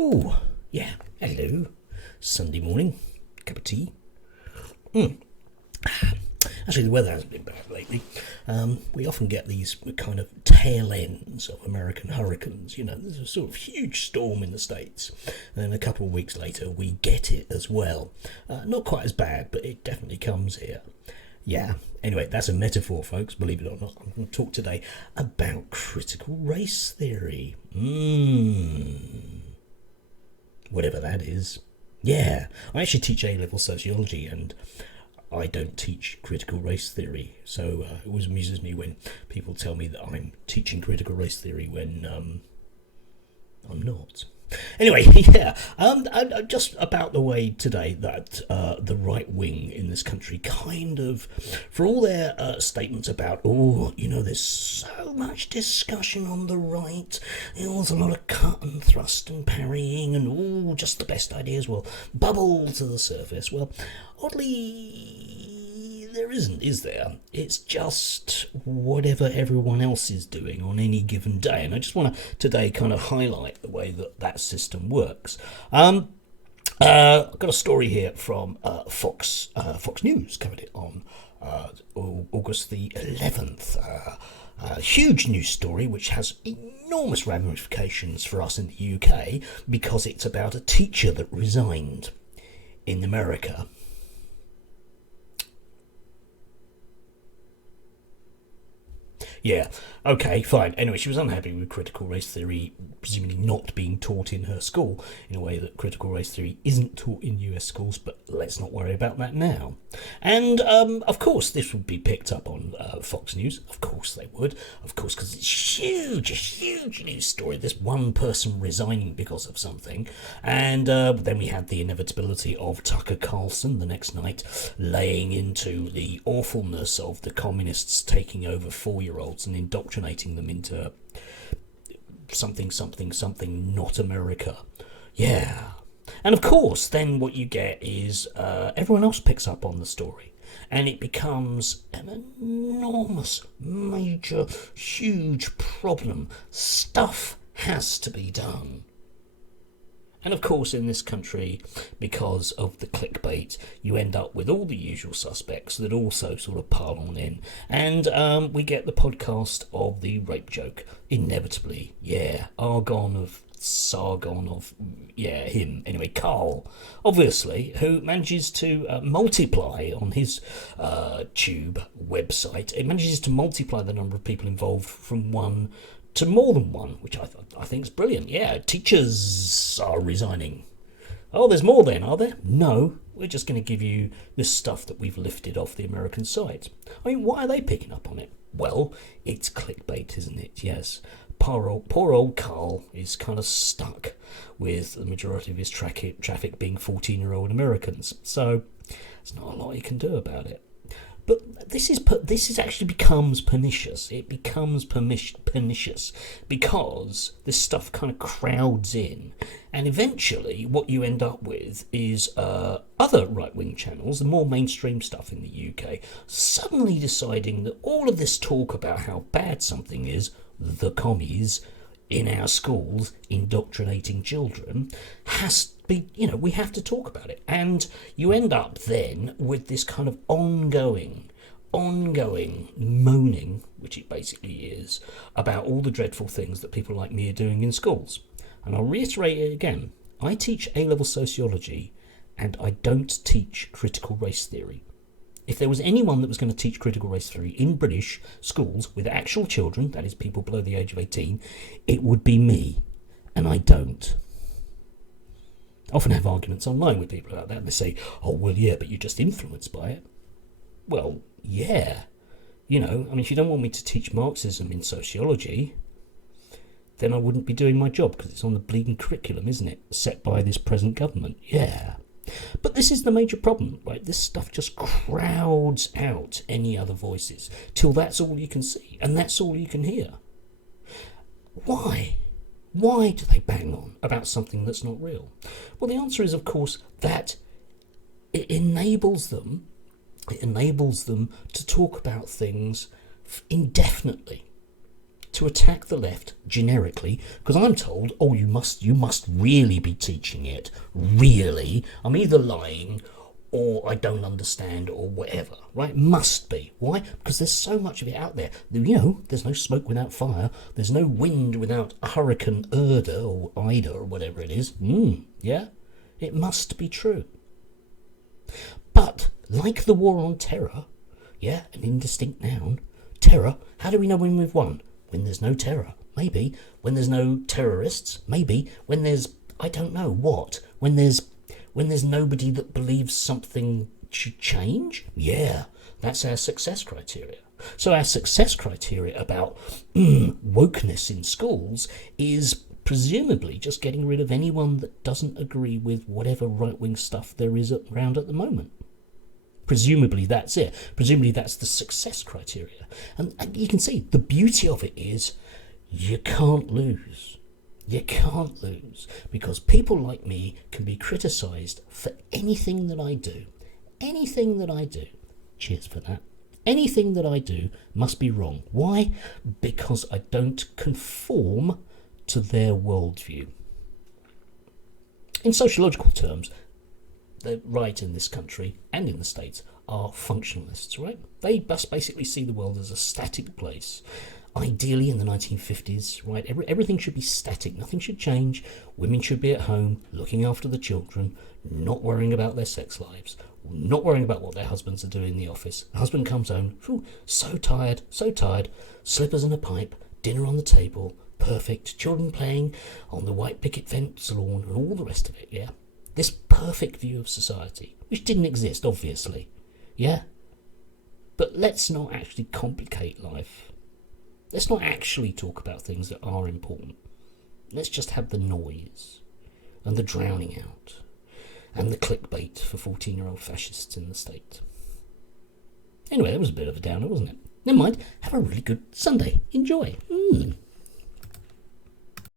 Oh, yeah, hello. Sunday morning, cup of tea. Actually, the weather hasn't been bad lately. We often get these kind of tail ends of American hurricanes. You know, there's a sort of huge storm in the States, and then a couple of weeks later we get it as well. Not quite as bad, but it definitely comes here. Yeah, anyway, that's a metaphor, folks, believe it or not. I'm going to talk today about critical race theory. Whatever that is. Yeah, I actually teach A-level sociology, and I don't teach critical race theory, so it always amuses me when people tell me that I'm teaching critical race theory when I'm not. Anyway, yeah, just about the way today that the right wing in this country kind of, for all their statements about, there's so much discussion on the right, there's a lot of cut and thrust and parrying, and just the best ideas will bubble to the surface. Well, oddly, there isn't, is there? It's just whatever everyone else is doing on any given day. And I just want to today kind of highlight the way that system works. I've got a story here from Fox News, covered it on August the 11th. A huge news story which has enormous ramifications for us in the UK because it's about a teacher that resigned in America. Yeah, okay, fine. Anyway, she was unhappy with critical race theory presumably not being taught in her school in a way that critical race theory isn't taught in US schools, but let's not worry about that now. And, of course, this would be picked up on Fox News. Of course they would. Of course, because it's a huge news story. This one person resigning because of something. And then we had the inevitability of Tucker Carlson the next night laying into the awfulness of the communists taking over 4-year-olds and indoctrinating them into something not America. Yeah. And of course, then what you get is everyone else picks up on the story. And it becomes an enormous, major, huge problem. Stuff has to be done. And of course, in this country, because of the clickbait, you end up with all the usual suspects that also sort of pile on in. And we get the podcast of the rape joke, inevitably. Yeah, Sargon of him. Anyway, Carl, obviously, who manages to multiply on his Tube website. It manages to multiply the number of people involved from one to more than one, which I think is brilliant. Yeah, teachers are resigning. Oh, there's more then, are there? No, we're just going to give you this stuff that we've lifted off the American site. I mean, why are they picking up on it? Well, it's clickbait, isn't it? Yes. Poor old Carl is kind of stuck with the majority of his traffic being 14-year-old Americans. So there's not a lot he can do about it. But this actually becomes pernicious. It becomes pernicious because this stuff kind of crowds in, and eventually what you end up with is other right-wing channels, the more mainstream stuff in the UK, suddenly deciding that all of this talk about how bad something is, the commies in our schools indoctrinating children, has to be, we have to talk about it. And you end up then with this kind of ongoing moaning, which it basically is, about all the dreadful things that people like me are doing in schools. And I'll reiterate it again. I teach A-level sociology, and I don't teach critical race theory. If there was anyone that was going to teach critical race theory in British schools with actual children, that is people below the age of 18, it would be me, and I don't. I often have arguments online with people about that, and they say, oh, well, yeah, but you're just influenced by it. Well, yeah. If you don't want me to teach Marxism in sociology, then I wouldn't be doing my job, because it's on the bleeding curriculum, isn't it, set by this present government. Yeah. But this is the major problem, right? This stuff just crowds out any other voices till that's all you can see and that's all you can hear. Why? Why do they bang on about something that's not real? Well, the answer is, of course, that it enables them to talk about things indefinitely, to attack the left generically, because I'm told, oh, you must really be teaching it. Really? I'm either lying or I don't understand or whatever, right? Must be. Why? Because there's so much of it out there. There's no smoke without fire. There's no wind without Hurricane Erda or Ida or whatever it is. Yeah? It must be true. But, like the war on terror, yeah, an indistinct noun, terror, how do we know when we've won? When there's no terror. Maybe. When there's no terrorists. Maybe. When there's, I don't know, what? When there's nobody that believes something should change? Yeah, that's our success criteria. So our success criteria about wokeness in schools is presumably just getting rid of anyone that doesn't agree with whatever right-wing stuff there is around at the moment. Presumably that's it. Presumably that's the success criteria. And you can see the beauty of it is you can't lose. You can't lose, because people like me can be criticised for anything that I do. Anything that I do. Cheers for that. Anything that I do must be wrong. Why? Because I don't conform to their worldview. In sociological terms, the right in this country and in the States are functionalists, right? They just basically see the world as a static place. Ideally, in the 1950s, right, everything should be static, nothing should change. Women should be at home, looking after the children, not worrying about their sex lives, not worrying about what their husbands are doing in the office. The husband comes home, so tired, slippers and a pipe, dinner on the table, perfect, children playing on the white picket fence lawn, and all the rest of it, yeah? This perfect view of society, which didn't exist, obviously, yeah? But let's not actually complicate life. Let's not actually talk about things that are important. Let's just have the noise and the drowning out and the clickbait for 14-year-old fascists in the state. Anyway, that was a bit of a downer, wasn't it? Never mind. Have a really good Sunday. Enjoy.